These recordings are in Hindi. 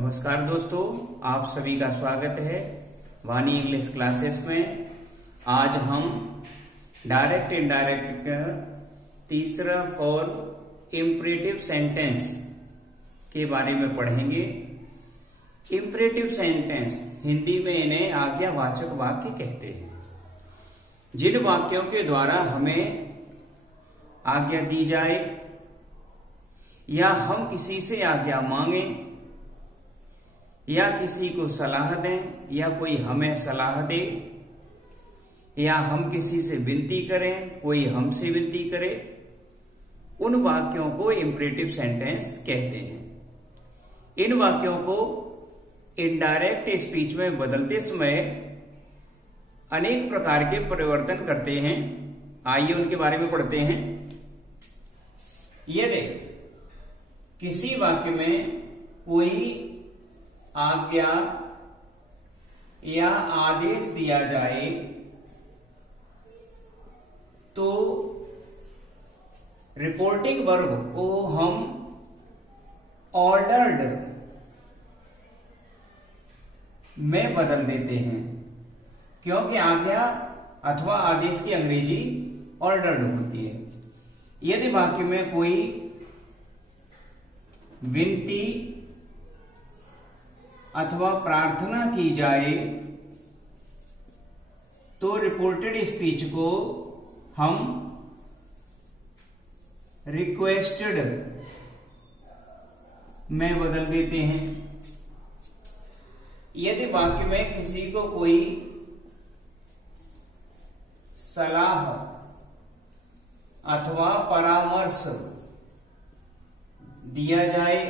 नमस्कार दोस्तों, आप सभी का स्वागत है वाणी इंग्लिश क्लासेस में। आज हम डायरेक्ट इनडायरेक्ट का तीसरा फॉर्म इंपरेटिव सेंटेंस के बारे में पढ़ेंगे। इंपरेटिव सेंटेंस हिंदी में इन्हें आज्ञावाचक वाक्य कहते हैं। जिन वाक्यों के द्वारा हमें आज्ञा दी जाए या हम किसी से आज्ञा मांगें या किसी को सलाह दें या कोई हमें सलाह दे या हम किसी से विनती करें, कोई हमसे विनती करे, उन वाक्यों को इंपरेटिव सेंटेंस कहते हैं। इन वाक्यों को इनडायरेक्ट स्पीच में बदलते समय अनेक प्रकार के परिवर्तन करते हैं। आइए उनके बारे में पढ़ते हैं। यदि किसी वाक्य में कोई आज्ञा या आदेश दिया जाए तो रिपोर्टिंग वर्ब को हम ऑर्डर्ड में बदल देते हैं, क्योंकि आज्ञा अथवा आदेश की अंग्रेजी ऑर्डर्ड होती है। यदि वाक्य में कोई विनती अथवा प्रार्थना की जाए तो रिपोर्टेड स्पीच को हम रिक्वेस्टेड में बदल देते हैं। यदि वाक्य में किसी को कोई सलाह अथवा परामर्श दिया जाए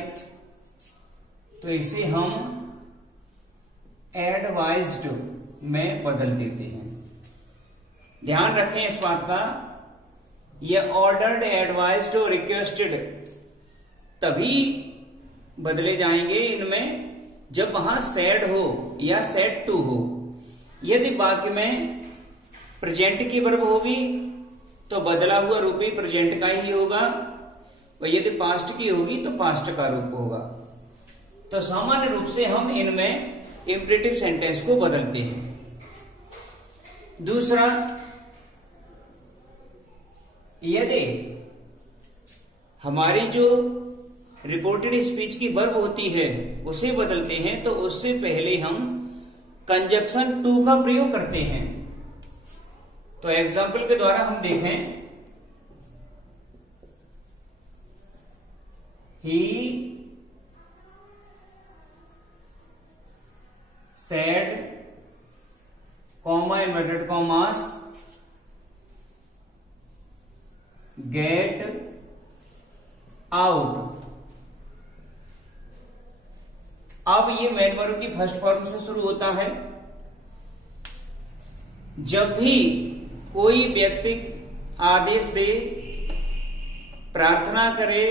तो इसे हम एडवाइज्ड में बदल देते हैं। ध्यान रखें इस बात का, यह ऑर्डर्ड, एडवाइज्ड और रिक्वेस्टेड तभी बदले जाएंगे इनमें जब वहां सेड हो या सेड टू हो। यदि वाक्य में प्रेजेंट की वर्ब होगी तो बदला हुआ रूप ही प्रेजेंट का ही होगा, और यदि पास्ट की होगी तो पास्ट का रूप होगा। तो सामान्य रूप से हम इनमें इंपरेटिव सेंटेंस को बदलते हैं। दूसरा, यदि हमारी जो रिपोर्टेड स्पीच की वर्ब होती है उसे बदलते हैं तो उससे पहले हम कंजक्शन टू का प्रयोग करते हैं। तो एग्जाम्पल के द्वारा हम देखें, ही said, comma inverted commas, get out। अब ये मेन वर्ब की फर्स्ट फॉर्म से शुरू होता है। जब भी कोई व्यक्ति आदेश दे, प्रार्थना करे,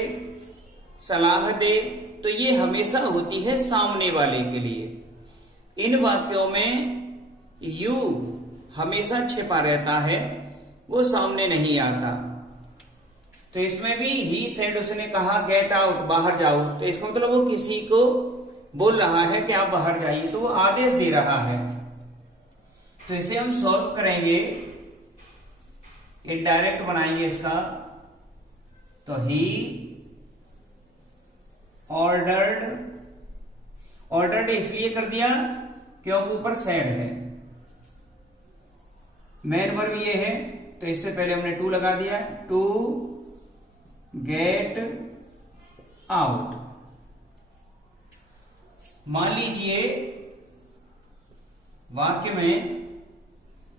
सलाह दे तो ये हमेशा होती है सामने वाले के लिए। इन वाक्यों में यू हमेशा छिपा रहता है, वो सामने नहीं आता। तो इसमें भी ही सेड, उसने कहा गेट आउट, बाहर जाओ, तो इसका मतलब वो किसी को बोल रहा है कि आप बाहर जाइए, तो वो आदेश दे रहा है। तो इसे हम सॉल्व करेंगे, इनडायरेक्ट बनाएंगे इसका। तो ही ऑर्डर्ड इसलिए कर दिया क्योंकि ऊपर सेड है। मेन वर्ब ये है तो इससे पहले हमने टू लगा दिया, टू गेट आउट। मान लीजिए वाक्य में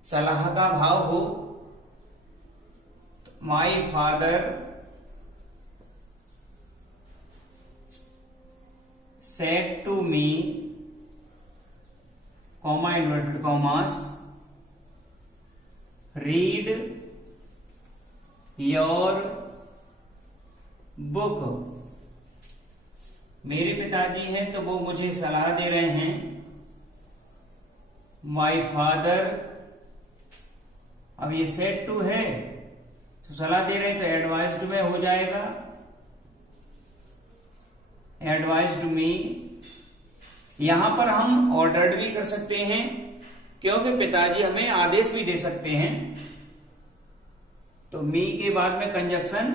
सलाह का भाव हो, my father said to me, comma inverted commas, read your book। मेरे पिताजी हैं तो वो मुझे सलाह दे रहे हैं। माई फादर, अब ये सेड टू है तो सलाह दे रहे हैं तो एडवाइज्ड में हो जाएगा। एडवाइज्ड मी यहां पर हम ऑर्डर्ड भी कर सकते हैं, क्योंकि पिताजी हमें आदेश भी दे सकते हैं। तो मी के बाद में कंजक्शन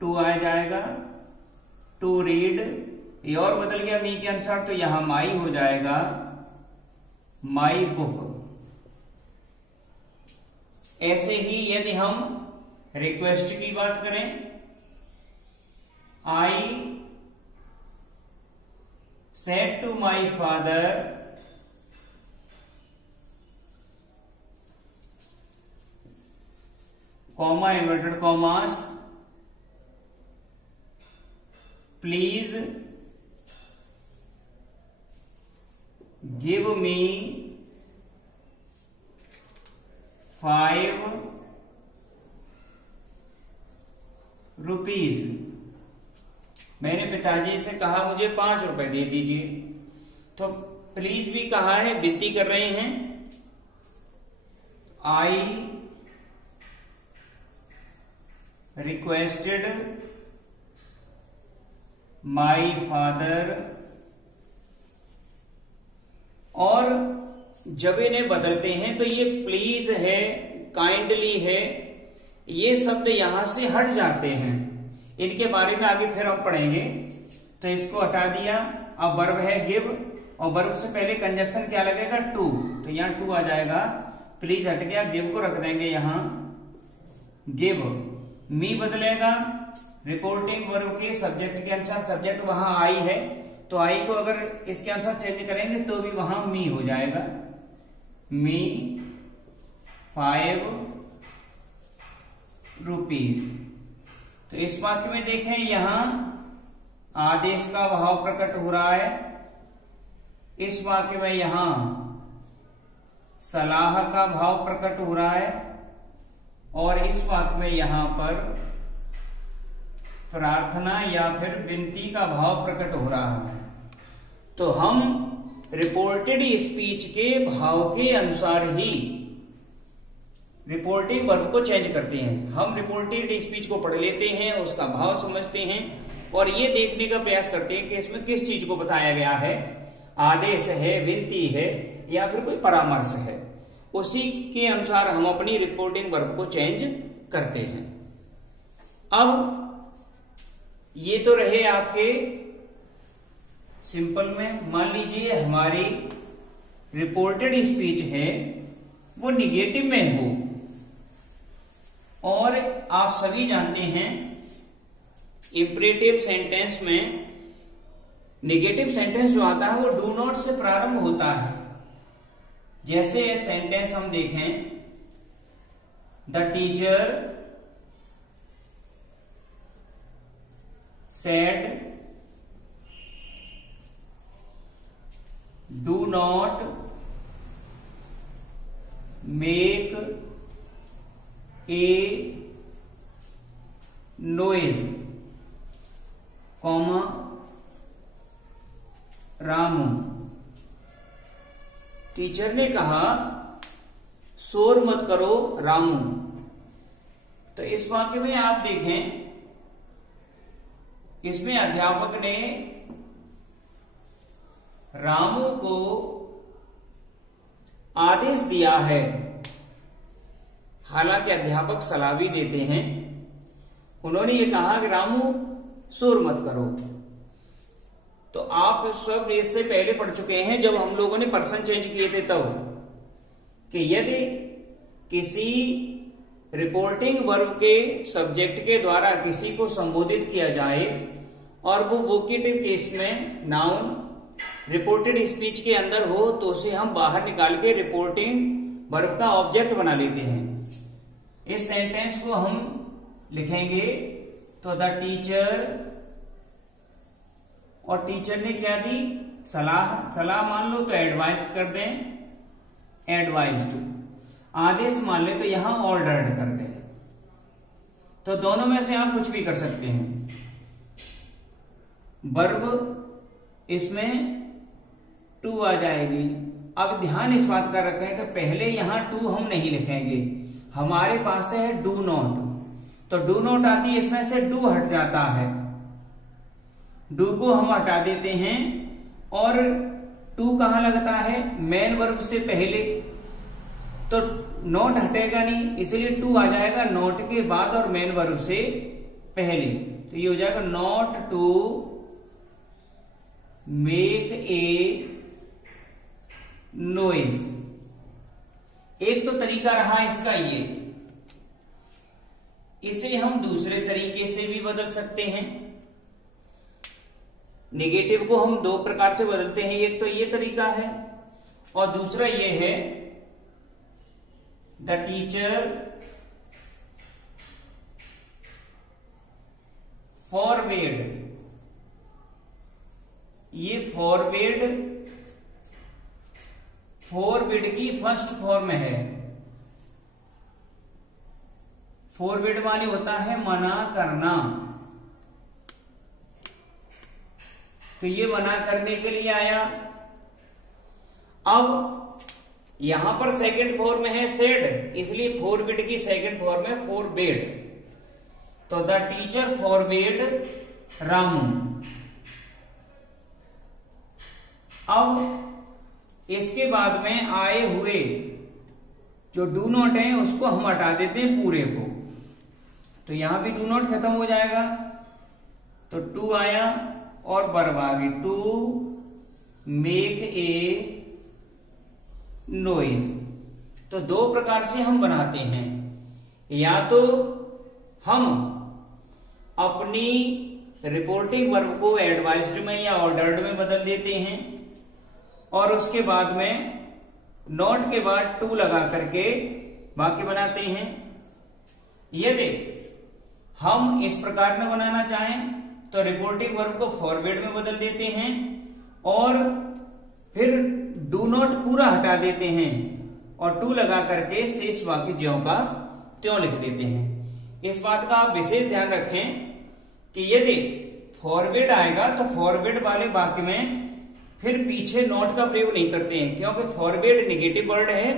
टू आ जाएगा, टू रीड। ये और बदल गया मी के अनुसार, तो यहां माई हो जाएगा माई बुक। ऐसे ही यदि हम रिक्वेस्ट की बात करें, I said to my father comma inverted commas please give me 5 rupees. मैंने पिताजी से कहा मुझे 5 रुपए दे दीजिए। तो प्लीज भी कहा है, विनती कर रहे हैं। I requested my father. और जब इन्हें बदलते हैं तो ये प्लीज है, काइंडली है, ये शब्द यहां से हट जाते हैं। इनके बारे में आगे फिर हम पढ़ेंगे। तो इसको हटा दिया। अब वर्ब है गिव, और वर्ब से पहले कंजक्शन क्या लगेगा? टू। तो यहां टू आ जाएगा, प्लीज हट गया, गिव को रख देंगे यहां गिव। मी बदलेगा रिपोर्टिंग वर्ब के सब्जेक्ट के अनुसार। सब्जेक्ट वहां आई है, तो आई को अगर इसके अनुसार चेंज करेंगे तो भी वहां मी हो जाएगा। मी 5 रुपीज। तो इस वाक्य में देखें, यहां आदेश का भाव प्रकट हो रहा है। इस वाक्य में यहां सलाह का भाव प्रकट हो रहा है, और इस वाक्य में यहां पर प्रार्थना या फिर विनती का भाव प्रकट हो रहा है। तो हम रिपोर्टेड स्पीच के भाव के अनुसार ही रिपोर्टिंग वर्ब को चेंज करते हैं। हम रिपोर्टेड स्पीच को पढ़ लेते हैं, उसका भाव समझते हैं, और ये देखने का प्रयास करते हैं कि इसमें किस चीज को बताया गया है, आदेश है, विनती है, या फिर कोई परामर्श है। उसी के अनुसार हम अपनी रिपोर्टिंग वर्ब को चेंज करते हैं। अब ये तो रहे आपके सिंपल में। मान लीजिए हमारी रिपोर्टेड स्पीच है वो निगेटिव में हो, और आप सभी जानते हैं इंपरेटिव सेंटेंस में निगेटिव सेंटेंस जो आता है वो डू नॉट से प्रारंभ होता है। जैसे सेंटेंस हम देखें, the teacher said do not make a noise, comma Ramu. Teacher ने कहा शोर मत करो रामू। तो इस वाक्य में आप देखें, इसमें अध्यापक ने रामू को आदेश दिया है। हालांकि अध्यापक सलाह भी देते हैं। उन्होंने ये कहा कि रामू शोर मत करो। तो आप सब इससे पहले पढ़ चुके हैं, जब हम लोगों ने पर्सन चेंज किए थे तब, कि यदि किसी रिपोर्टिंग वर्ब के सब्जेक्ट के द्वारा किसी को संबोधित किया जाए और वो वोकेटिव केस में नाउन रिपोर्टेड स्पीच के अंदर हो, तो उसे हम बाहर निकाल के रिपोर्टिंग वर्ब का ऑब्जेक्ट बना लेते हैं। इस सेंटेंस को हम लिखेंगे तो द टीचर, और टीचर ने क्या दी? सलाह मान लो तो एडवाइस कर दें, एडवाइज्ड। आदेश मान ले तो यहां ऑर्डर्ड कर दें। तो दोनों में से आप कुछ भी कर सकते हैं। वर्ब इसमें टू आ जाएगी। अब ध्यान इस बात का रखें कि पहले यहां टू हम नहीं लिखेंगे, हमारे पास है डू नॉट। तो डू नॉट आती है, इसमें से डू हट जाता है, डू को हम हटा देते हैं और टू कहां लगता है? मेन वर्ब से पहले, तो नॉट हटेगा नहीं, इसलिए टू आ जाएगा नॉट के बाद और मेन वर्ब से पहले। तो ये हो जाएगा not to make a noise. एक तो तरीका रहा इसका ये, इसे हम दूसरे तरीके से भी बदल सकते हैं। नेगेटिव को हम दो प्रकार से बदलते हैं, एक तो ये तरीका है और दूसरा ये है द टीचर फॉरवेड। ये फॉरवेड की फर्स्ट फॉर्म है। फॉरवेड माने होता है मना करना, तो ये मना करने के लिए आया। अब यहां पर सेकंड फॉर्म है सेड, इसलिए फॉरबिड की सेकंड फॉर्म है फॉरबेड। तो द टीचर फॉरबेड रामू। अब इसके बाद में आए हुए जो डू नॉट है उसको हम हटा देते हैं पूरे को, तो यहां भी डू नॉट खत्म हो जाएगा। तो टू आया और वर्ब आ गई, टू मेक ए नॉइज। तो दो प्रकार से हम बनाते हैं, या तो हम अपनी रिपोर्टिंग वर्ब को एडवाइज्ड में या ऑर्डर्ड में बदल देते हैं और उसके बाद में नॉट के बाद टू लगा करके वाक्य बनाते हैं। यदि हम इस प्रकार में बनाना चाहें तो रिपोर्टिंग वर्ब को फॉरवर्ड में बदल देते हैं और फिर डू नॉट पूरा हटा देते हैं और टू लगा करके शेष वाक्य ज्यों का त्यों लिख देते हैं। इस बात का आप विशेष ध्यान रखें कि यदि फॉरवर्ड आएगा तो फॉरवर्ड वाले वाक्य में फिर पीछे नॉट का प्रयोग नहीं करते हैं, क्योंकि फॉरवर्ड नेगेटिव वर्ड है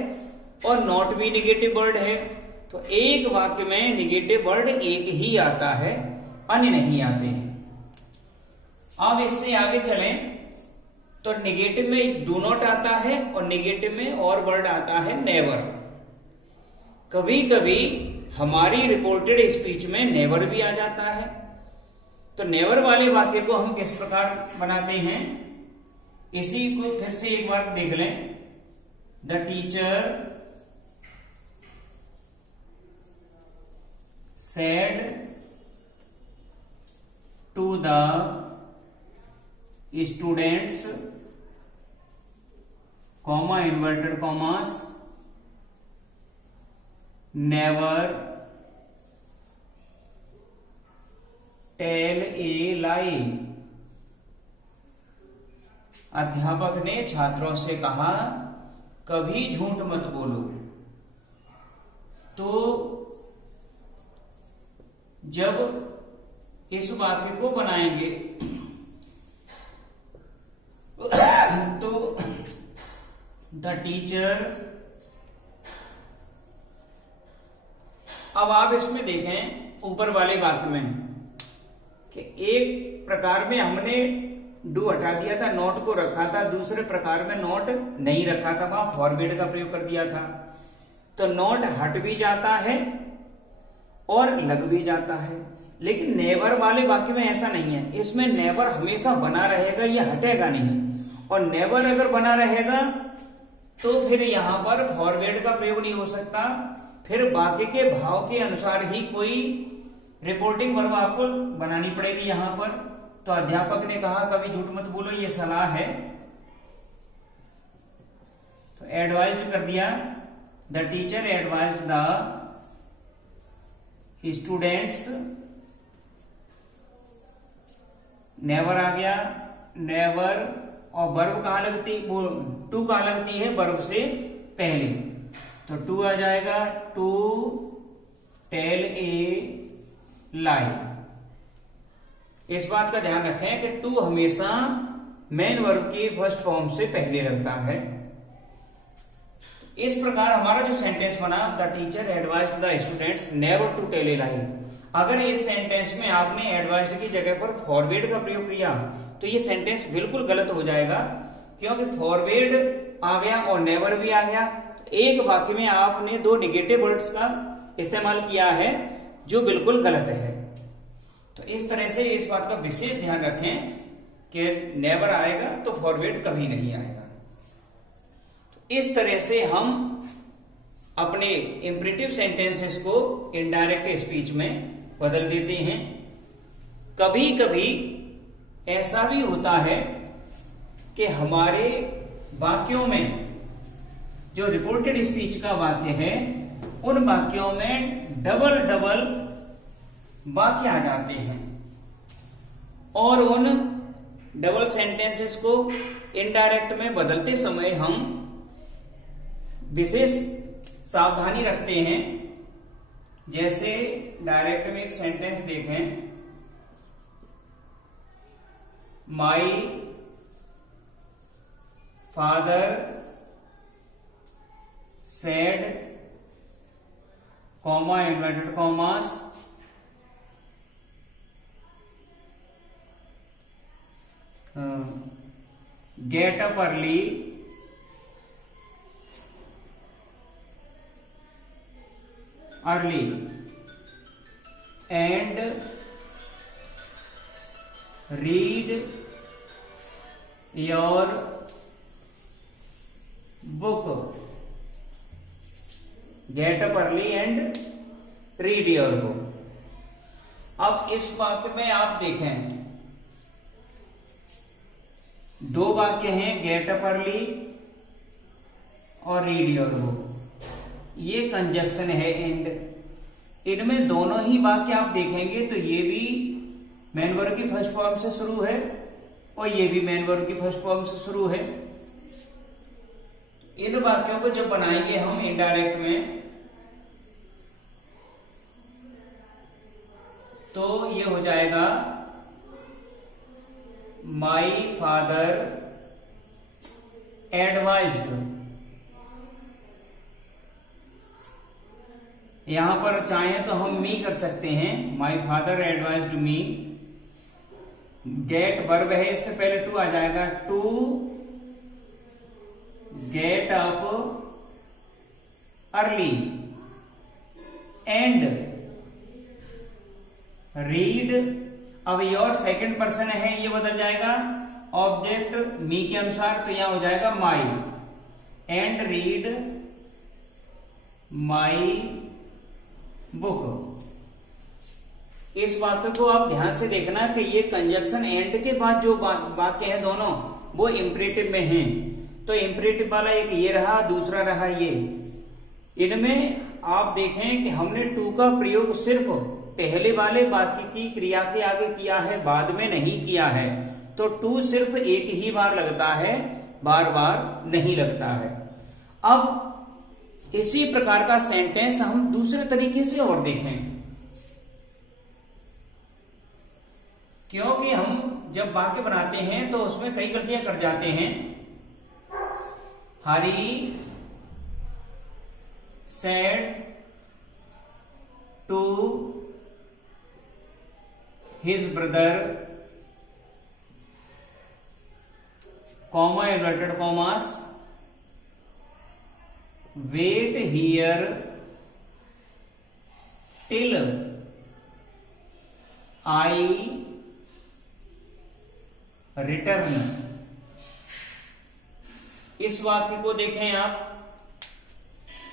और नॉट भी नेगेटिव वर्ड है। तो एक वाक्य में नेगेटिव वर्ड एक ही आता है, अन्य नहीं आते हैं। अब इससे आगे चलें तो नेगेटिव में एक डू नॉट आता है और नेगेटिव में और वर्ड आता है नेवर। कभी कभी हमारी रिपोर्टेड स्पीच में नेवर भी आ जाता है। तो नेवर वाले वाक्य को हम किस प्रकार बनाते हैं, इसी को फिर से एक बार देख लें। The teacher said to the students, comma inverted commas, never tell a lie. अध्यापक ने छात्रों से कहा कभी झूठ मत बोलो। तो जब इस वाक्य को बनाएंगे तो द टीचर, अब आप इसमें देखें ऊपर वाले वाक्य में कि एक प्रकार में हमने डू हटा दिया था, नॉट को रखा था, दूसरे प्रकार में नॉट नहीं रखा था, वहां फॉरवर्ड का प्रयोग कर दिया था। तो नॉट हट भी जाता है और लग भी जाता है, लेकिन नेवर वाले वाक्य में ऐसा नहीं है। इसमें नेवर हमेशा बना रहेगा, यह हटेगा नहीं। और नेवर अगर बना रहेगा तो फिर यहां पर फॉरवर्ड का प्रयोग नहीं हो सकता, फिर वाक्य के भाव के अनुसार ही कोई रिपोर्टिंग वर्ब आपको बनानी पड़ेगी यहां पर। तो अध्यापक ने कहा कभी झूठ मत बोलो, ये सलाह है, तो एडवाइज्ड कर दिया। The teacher advised the students, never आ गया, नेवर, और वर्ब कहां लगती, टू कहां लगती है, वर्ब से पहले, तो टू आ जाएगा, टू टेल ए लाई। इस बात का ध्यान रखें कि टू हमेशा मेन वर्ब की फर्स्ट फॉर्म से पहले लगता है। इस प्रकार हमारा जो सेंटेंस बना, the teacher advised the students never to tell a lie. अगर इस सेंटेंस में आपने एडवाइज्ड की जगह पर फॉरवर्ड का प्रयोग किया तो ये सेंटेंस बिल्कुल गलत हो जाएगा, क्योंकि फॉरवर्ड आ गया और नेवर भी आ गया। एक वाक्य में आपने दो निगेटिव वर्ड्स का इस्तेमाल किया है जो बिल्कुल गलत है। तो इस तरह से इस बात का विशेष ध्यान रखें कि नेवर आएगा तो फॉरवर्ड कभी नहीं आएगा। तो इस तरह से हम अपने इंपरेटिव सेंटेंसेस को इनडायरेक्ट स्पीच में बदल देते हैं। कभी कभी ऐसा भी होता है कि हमारे वाक्यों में जो रिपोर्टेड स्पीच का वाक्य है उन वाक्यों में डबल डबल वाक्य आ जाते हैं और उन डबल सेंटेंसेस को इनडायरेक्ट में बदलते समय हम विशेष सावधानी रखते हैं। जैसे डायरेक्ट में एक सेंटेंस देखें, my father said comma inverted commas get up early and read your book. Get up early and read your book. अब इस वाक्य में आप देखें दो वाक्य हैं, गेट अप अर्ली और रीड योर बुक। ये कंजक्शन है एंड। इनमें दोनों ही वाक्य आप देखेंगे तो ये भी मेन वर्ब की फर्स्ट फॉर्म से शुरू है और ये भी मेन वर्ब की फर्स्ट फॉर्म से शुरू है। इन वाक्यों को जब बनाएंगे हम इनडायरेक्ट में तो ये हो जाएगा माई फादर एडवाइज्ड। यहां पर चाहे तो हम मी कर सकते हैं, my father advised me. Get verb है, इससे पहले टू आ जाएगा, to get up early and read. अब योर सेकंड पर्सन है, ये बदल जाएगा ऑब्जेक्ट मी के अनुसार, तो यहां हो जाएगा माई एंड रीड माई बुक। इस वाक्य को आप ध्यान से देखना कि ये कंजक्शन एंड के बाद जो वाक्य है दोनों वो इंपरेटिव में हैं। तो इंपरेटिव वाला एक ये रहा, दूसरा रहा ये। इनमें आप देखें कि हमने टू का प्रयोग सिर्फ पहले वाले वाक्य की क्रिया के आगे किया है, बाद में नहीं किया है। तो टू सिर्फ एक ही बार लगता है, बार बार नहीं लगता है। अब इसी प्रकार का सेंटेंस हम दूसरे तरीके से और देखें, क्योंकि हम जब वाक्य बनाते हैं तो उसमें कई गलतियां कर जाते हैं। Hari said to his brother, comma inverted commas, wait here till I return। इस वाक्य को देखें आप,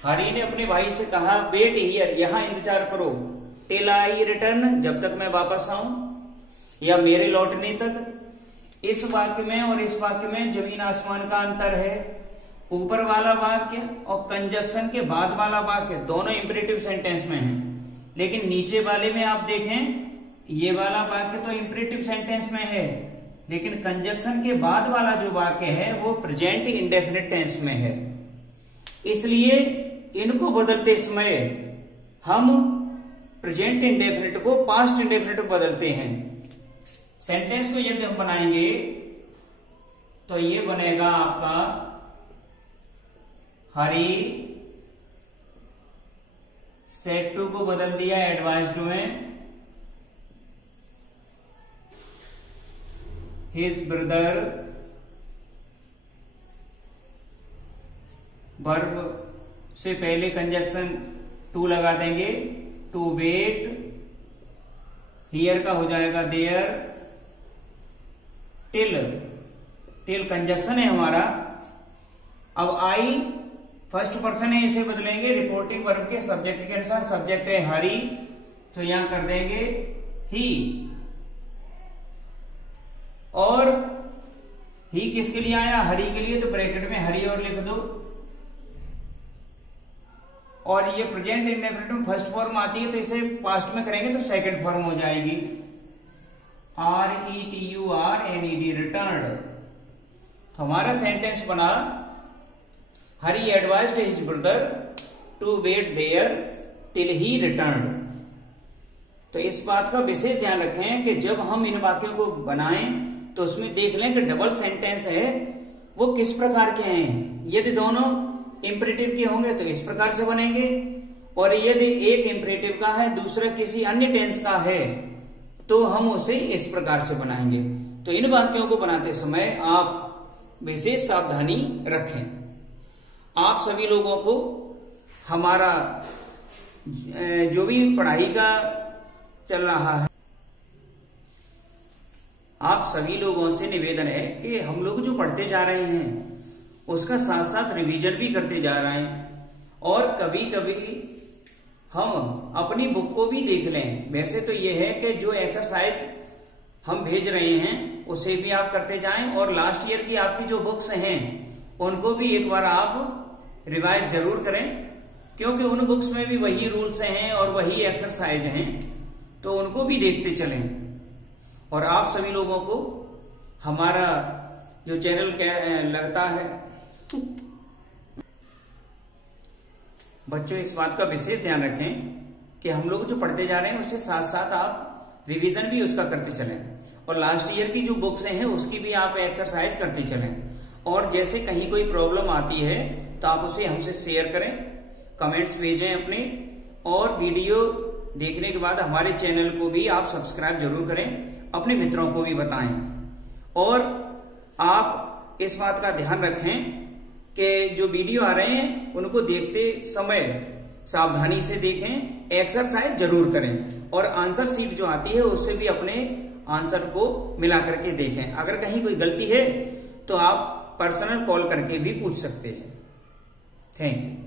हरी ने अपने भाई से कहा वेट हियर, यहां इंतजार करो, टिल आई रिटर्न, जब तक मैं वापस आऊं या मेरे लौटने तक। इस वाक्य में और इस वाक्य में जमीन आसमान का अंतर है। ऊपर वाला वाक्य और कंजक्शन के बाद वाला वाक्य दोनों इंपरेटिव सेंटेंस में है, लेकिन नीचे वाले में आप देखें ये वाला वाक्य तो इंपरेटिव सेंटेंस में है, लेकिन कंजक्शन के बाद वाला जो वाक्य है वो प्रेजेंट इंडेफिनिट टेंस में है। इसलिए इनको बदलते समय हम प्रेजेंट इंडेफिनिट को पास्ट इंडेफिनिट को बदलते हैं। सेंटेंस को यदि हम बनाएंगे तो ये बनेगा आपका हरी सेड टू को बदल दिया एडवाइज्ड में, हिज ब्रदर वर्ब से पहले कंजक्शन टू लगा देंगे, टू वेट, हियर का हो जाएगा देयर, टिल कंजक्शन है हमारा। अब आई फर्स्ट पर्सन है, इसे बदलेंगे रिपोर्टिंग वर्ब के सब्जेक्ट के अनुसार। सब्जेक्ट है हरी, तो यहां कर देंगे ही। और ही किसके लिए आया? हरी के लिए, तो ब्रैकेट में हरी और लिख दो। और ये प्रेजेंट इंडेफिनिट में फर्स्ट फॉर्म आती है, तो इसे पास्ट में करेंगे तो सेकंड फॉर्म हो जाएगी, RETURNED, रिटर्न्ड। तो हमारा सेंटेंस बना, Hari advised his brother to wait there till he returned. तो इस बात का विशेष ध्यान रखें कि जब हम इन वाक्यों को बनाएं तो उसमें देख लें कि डबल सेंटेंस है वो किस प्रकार के हैं। यदि दोनों इंपरेटिव के होंगे तो इस प्रकार से बनेंगे, और यदि एक इंपरेटिव का है दूसरा किसी अन्य टेंस का है तो हम उसे इस प्रकार से बनाएंगे। तो इन वाक्यों को बनाते समय आप विशेष सावधानी रखें। आप सभी लोगों को हमारा जो भी पढ़ाई का चल रहा है, आप सभी लोगों से निवेदन है कि हम लोग जो पढ़ते जा रहे हैं उसका साथ साथ रिवीजन भी करते जा रहे हैं, और कभी कभी हम अपनी बुक को भी देख लें। वैसे तो यह है कि जो एक्सरसाइज हम भेज रहे हैं उसे भी आप करते जाएं, और लास्ट ईयर की आपकी जो बुक्स हैं उनको भी एक बार आप रिवाइज जरूर करें, क्योंकि उन बुक्स में भी वही रूल्स हैं और वही एक्सरसाइज हैं, तो उनको भी देखते चलें। और आप सभी लोगों को हमारा जो चैनल लगता है, बच्चों इस बात का विशेष ध्यान रखें कि हम लोग जो पढ़ते जा रहे हैं उससे साथ साथ आप रिवीजन भी उसका करते चलें, और लास्ट ईयर की जो बुक्स हैं उसकी भी आप एक्सरसाइज करते चलें। और जैसे कहीं कोई प्रॉब्लम आती है तो आप उसे हमसे शेयर करें, कमेंट्स भेजें अपने, और वीडियो देखने के बाद हमारे चैनल को भी आप सब्सक्राइब जरूर करें, अपने मित्रों को भी बताएं। और आप इस बात का ध्यान रखें कि जो वीडियो आ रहे हैं उनको देखते समय सावधानी से देखें, एक्सरसाइज जरूर करें, और आंसर शीट जो आती है उससे भी अपने आंसर को मिला करके देखें। अगर कहीं कोई गलती है तो आप पर्सनल कॉल करके भी पूछ सकते हैं। Thank you.